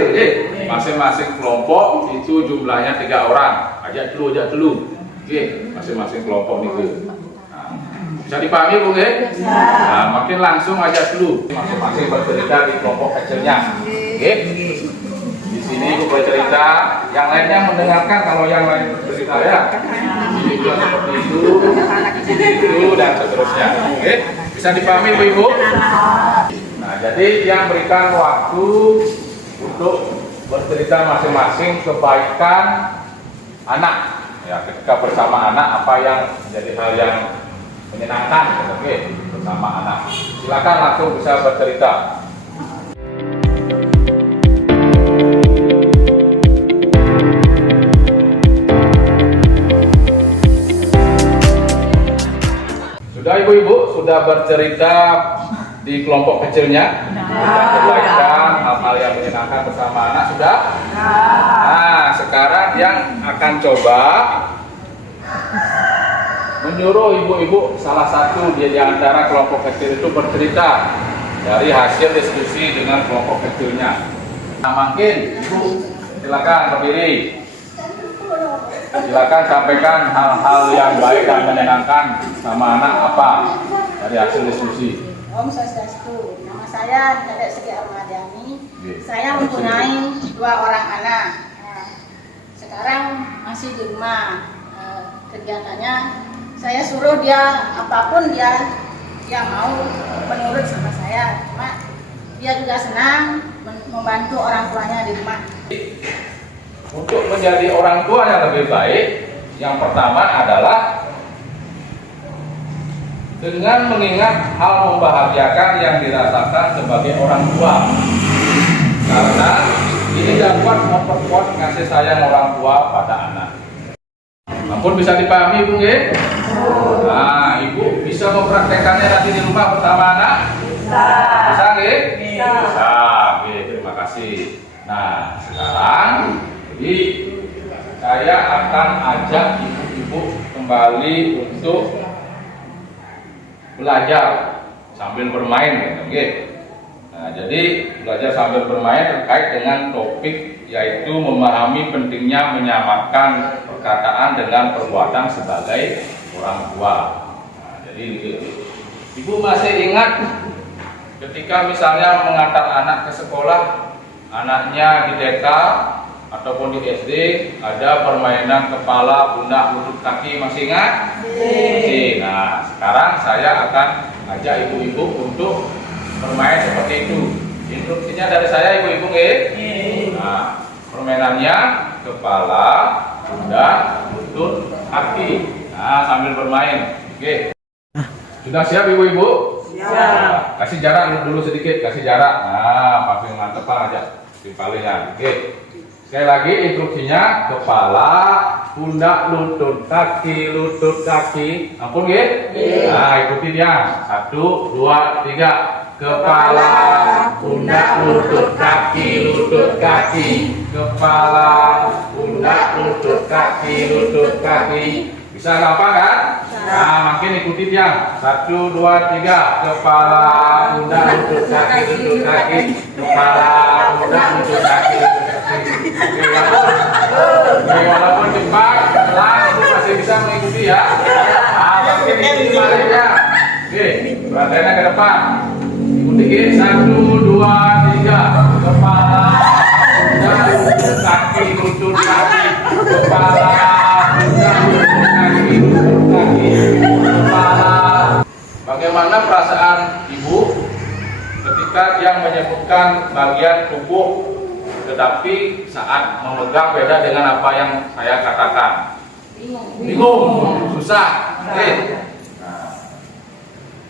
kecil, masing-masing kelompok itu jumlahnya 3 orang. Ajak dulu, masing-masing kelompok itu. Nah, bisa dipahami Bung? Nah, makin langsung ajak dulu, masing-masing bercerita di kelompok kecilnya. Di sini Ibu bercerita, yang lainnya mendengarkan kalau yang lain bercerita ya. Ini juga seperti itu, dan seterusnya. Bisa dipahami Ibu? Nah, jadi yang berikan waktu untuk bercerita masing-masing kebaikan anak. Ya, ketika bersama anak apa yang menjadi hal yang menyenangkan, bersama anak. Silakan langsung bisa bercerita. Sudah ibu-ibu sudah bercerita di kelompok kecilnya tentang kebaikan, hal-hal yang menyenangkan bersama anak sudah? Nah, sekarang yang akan coba menyuruh ibu-ibu salah satu di antara kelompok kecil itu bercerita dari hasil diskusi dengan kelompok kecilnya. Nah, mungkin ibu silakan berdiri. Silakan sampaikan hal-hal yang baik dan menyenangkan sama anak apa dari hasil diskusi. Om Swastiastu, nama saya Dedek Sri Ahmadiyani. Saya mempunyai 2 orang anak. Nah, sekarang masih di rumah. Kegiatannya saya suruh dia apapun dia mau menurut sama saya. Cuma dia juga senang membantu orang tuanya di rumah. Untuk menjadi orang tua yang lebih baik, yang pertama adalah dengan mengingat hal membahagiakan yang dirasakan sebagai orang tua. Karena ini dapat memperkuat kasih sayang orang tua pada anak. Ampun, bisa dipahami Ibu nggih? Nah, Ibu bisa mempraktekannya nanti di rumah bersama anak? Bisa nggih? Bisa. Oke, terima kasih. Nah, sekarang jadi saya akan ajak ibu-ibu kembali untuk belajar sambil bermain, Nah, jadi belajar sambil bermain terkait dengan topik yaitu memahami pentingnya menyamakan perkataan dengan perbuatan sebagai orang tua. Nah, jadi ibu masih ingat ketika misalnya mengantar anak ke sekolah, anaknya di TK ataupun di SD ada permainan kepala, pundak, lutut, kaki, masih ingat? Masih. Nah, sekarang saya akan ajak ibu-ibu untuk bermain seperti itu. Instruksinya dari saya ibu-ibu nggih? Nah, permainannya kepala, pundak, lutut, kaki. Nah, sambil bermain. Oke. Sudah siap ibu-ibu? Siap. Kasih jarak dulu sedikit, kasih jarak. Nah, pakai mantepan aja timpalinya. Oke. Sekali lagi instruksinya kepala, pundak, lutut, kaki, lutut, kaki. Ampun nggih? Nah, ikuti dia. 1, 2, 3. Kepala, pundak, lutut, kaki, lutut, kaki. Kepala, pundak, lutut, kaki, lutut, kaki. Bisa gampang kan? Nah, makin ikuti dia. 1, 2, 3. Kepala, pundak, lutut, kaki, lutut, kaki. Kepala, pundak, lutut, kaki, lutut, kaki. Walaupun cepat, pelan, masih bisa mengikuti ya. Nah, makin ikuti baliknya. Oke, perhatiannya ke depan. Ikuti 1, 2, 3. Kepala, pundak, lutut, kaki, lutut, kaki. Kepala, pundak, lutut, kaki, lutut, kaki. Kepala. Bagaimana perasaan ibu ketika dia menyebutkan bagian tubuh tetapi saat memegang beda dengan apa yang saya katakan? Bingung, susah. Oke. Nah,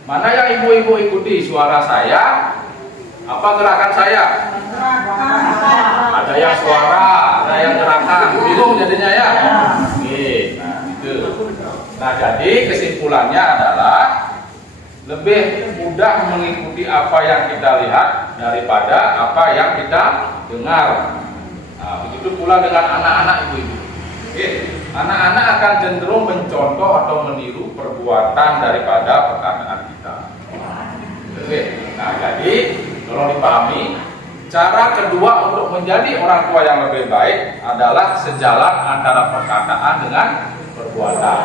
mana yang ibu-ibu ikuti suara saya? Apa gerakan saya? Ada yang suara, ada yang gerakan. Bingung jadinya ya? Oke. Nah, itu. Nah, jadi kesimpulannya adalah lebih mudah mengikuti apa yang kita lihat daripada apa yang kita dengar. Nah, begitu pula dengan anak-anak ibu-ibu. Oke, anak-anak akan cenderung mencontoh atau meniru perbuatan daripada perkataan kita. Oke, nah jadi tolong dipahami cara kedua untuk menjadi orang tua yang lebih baik adalah sejalan antara perkataan dengan perbuatan.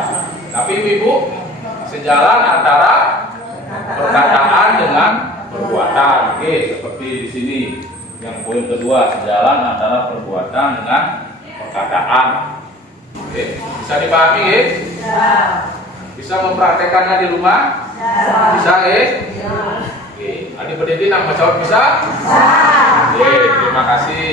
Tapi Ibu, sejalan antara perkataan dengan perbuatan. Oke, seperti di sini. Yang poin kedua, sejalan antara perbuatan dengan perkataan. Oke, bisa dipahami, ya? Bisa mempraktekannya di rumah? Bisa, ya? Oke, adik pendidik nama jawab bisa? Oke, terima kasih.